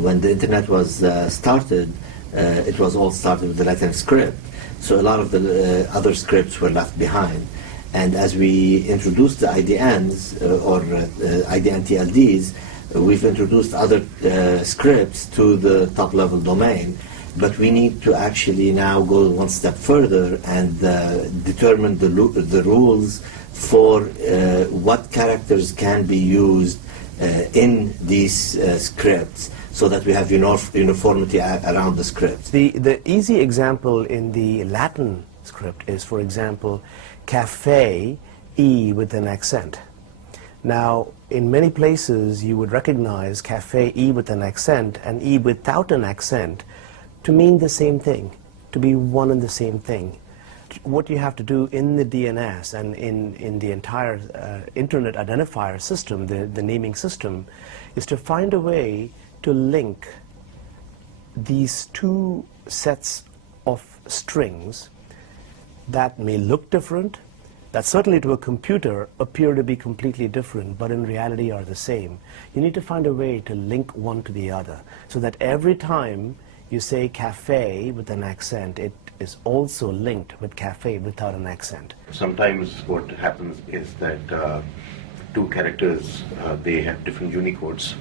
When the internet was started, it was all started with the Latin script. So a lot of the other scripts were left behind. And as we introduced the IDNs or IDN TLDs, we've introduced other scripts to the top-level domain. But we need to actually now go one step further and determine the rules for what characters can be used in these scripts, so that we have uniformity around the scripts. The easy example in the Latin script is, for example, cafe, E with an accent. Now, in many places you would recognize cafe, E with an accent, and E without an accent to mean the same thing, to be one and the same thing. What you have to do in the DNS and in the entire Internet identifier system, the naming system, is to find a way to link these two sets of strings that may look different, that certainly to a computer appear to be completely different, but in reality are the same. You need to find a way to link one to the other, so that every time you say cafe with an accent, it is also linked with cafe without an accent. Sometimes what happens is that two characters, they have different Unicodes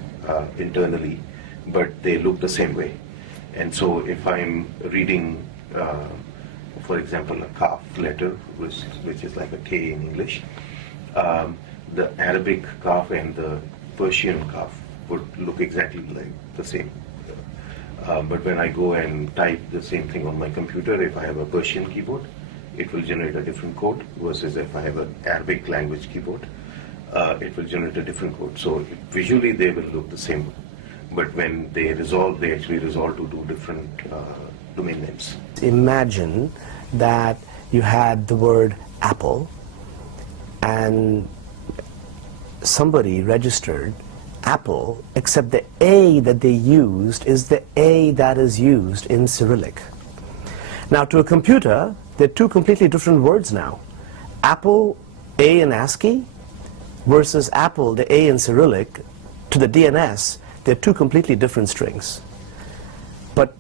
internally, but they look the same way. And so if I'm reading, for example, a kaf letter, which is like a K in English, the Arabic kaf and the Persian kaf would look exactly like the same. But when I go and type the same thing on my computer, if I have a Persian keyboard, it will generate a different code, versus if I have an Arabic language keyboard, it will generate a different code. So visually they will look the same, but when they actually resolve to do different domain names. Imagine that you had the word apple and somebody registered Apple, except the A that they used is the A that is used in Cyrillic. Now, to a computer, they're two completely different words now. Apple, A in ASCII, versus Apple, the A in Cyrillic. To the DNS, they're two completely different strings. But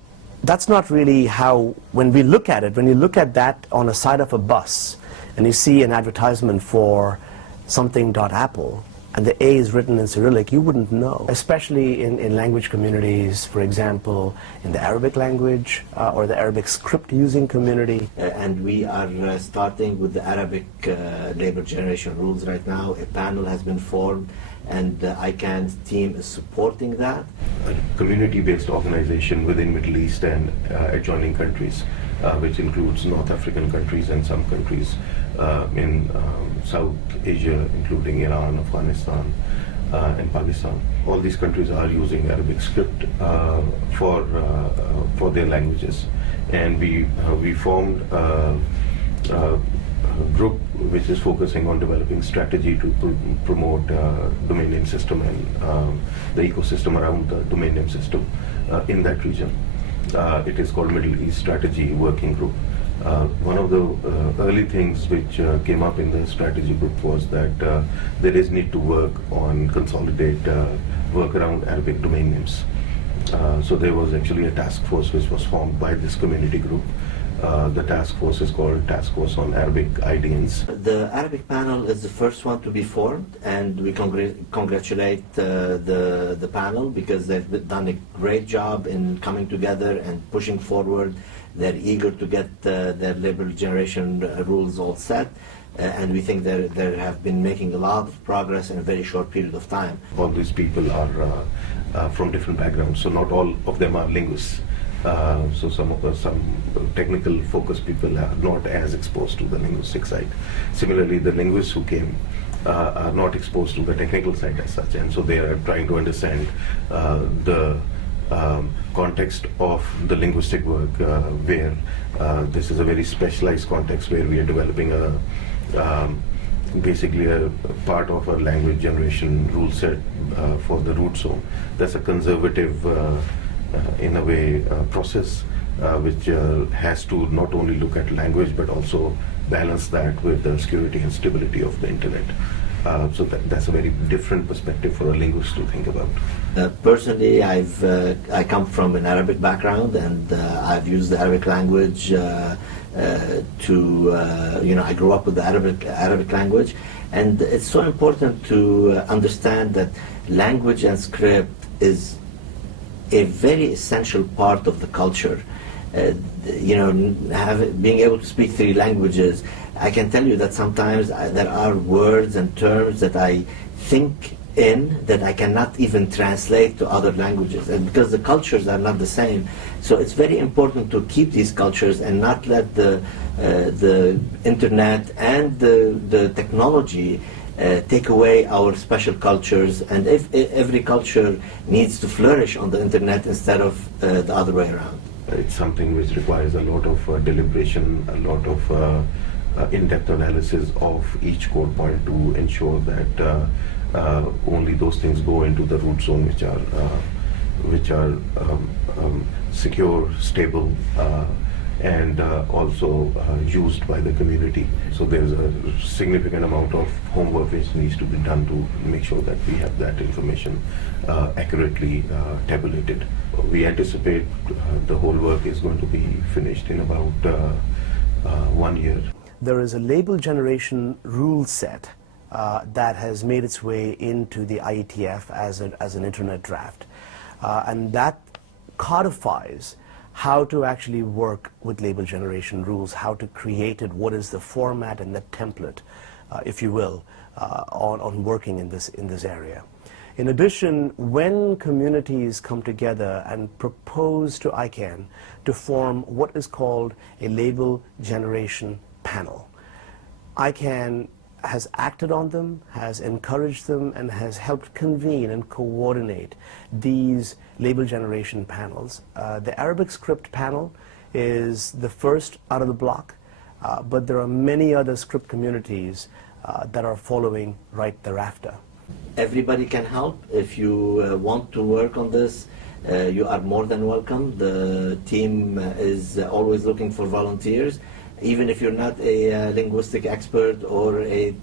that's not really how, when we look at it, when you look at that on a side of a bus, and you see an advertisement for something.apple, and the A is written in Cyrillic, you wouldn't know. Especially in language communities, for example, in the Arabic language or the Arabic script using community. And we are starting with the Arabic label generation rules right now. A panel has been formed, and the ICANN team is supporting that. A community-based organization within Middle East and adjoining countries, which includes North African countries and some countries in South Asia, including Iran, Afghanistan, and Pakistan. All these countries are using Arabic script for their languages, and we formed a group which is focusing on developing strategy to promote domain name system and the ecosystem around the domain name system in that region. It is called Middle East Strategy Working Group. One of the early things which came up in the strategy group was that there is need to work on consolidate work around Arabic domain names. So there was actually a task force which was formed by this community group. The task force is called Task Force on Arabic IDNs. The Arabic panel is the first one to be formed, and we congratulate the panel, because they've done a great job in coming together and pushing forward. They're eager to get their label generation rules all set, and we think they have been making a lot of progress in a very short period of time. All these people are from different backgrounds, so not all of them are linguists. So some technical focused people are not as exposed to the linguistic side. Similarly, the linguists who came are not exposed to the technical side as such, and so they are trying to understand the context of the linguistic work, where this is a very specialized context where we are developing basically a part of our language generation rule set for the root zone. That's a conservative in a way process which has to not only look at language but also balance that with the security and stability of the internet. So that's a very different perspective for a linguist to think about. Personally, I come from an Arabic background, and I've used the Arabic language I grew up with the Arabic language, and it's so important to understand that language and script is a very essential part of the culture. Being able to speak 3 languages, I can tell you that sometimes there are words and terms that I think in that I cannot even translate to other languages, and because the cultures are not the same. So it's very important to keep these cultures and not let the internet and the technology take away our special cultures, and if every culture needs to flourish on the internet instead of the other way around. It's something which requires a lot of deliberation, a lot of in-depth analysis of each code point to ensure that only those things go into the root zone which are secure, stable, and also used by the community. So there's a significant amount of homework which needs to be done to make sure that we have that information accurately tabulated. We anticipate the whole work is going to be finished in about 1 year. There is a label generation rule set that has made its way into the IETF as an internet draft, and that codifies how to actually work with label generation rules, how to create it, what is the format and the template, if you will, on working in this area. In addition, when communities come together and propose to ICANN to form what is called a label generation panel, ICANN has acted on them, has encouraged them, and has helped convene and coordinate these label generation panels. The Arabic script panel is the first out of the block, but there are many other script communities that are following right thereafter. Everybody can help. If you want to work on this, you are more than welcome. The team is always looking for volunteers. Even if you're not a linguistic expert or a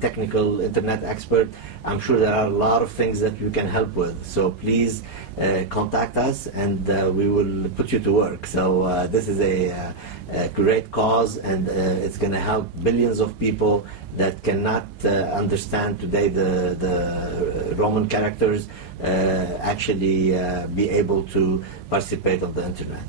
technical internet expert, I'm sure there are a lot of things that you can help with. So please contact us, and we will put you to work. So this is a great cause, and it's going to help billions of people that cannot understand today the Roman characters actually be able to participate on the internet.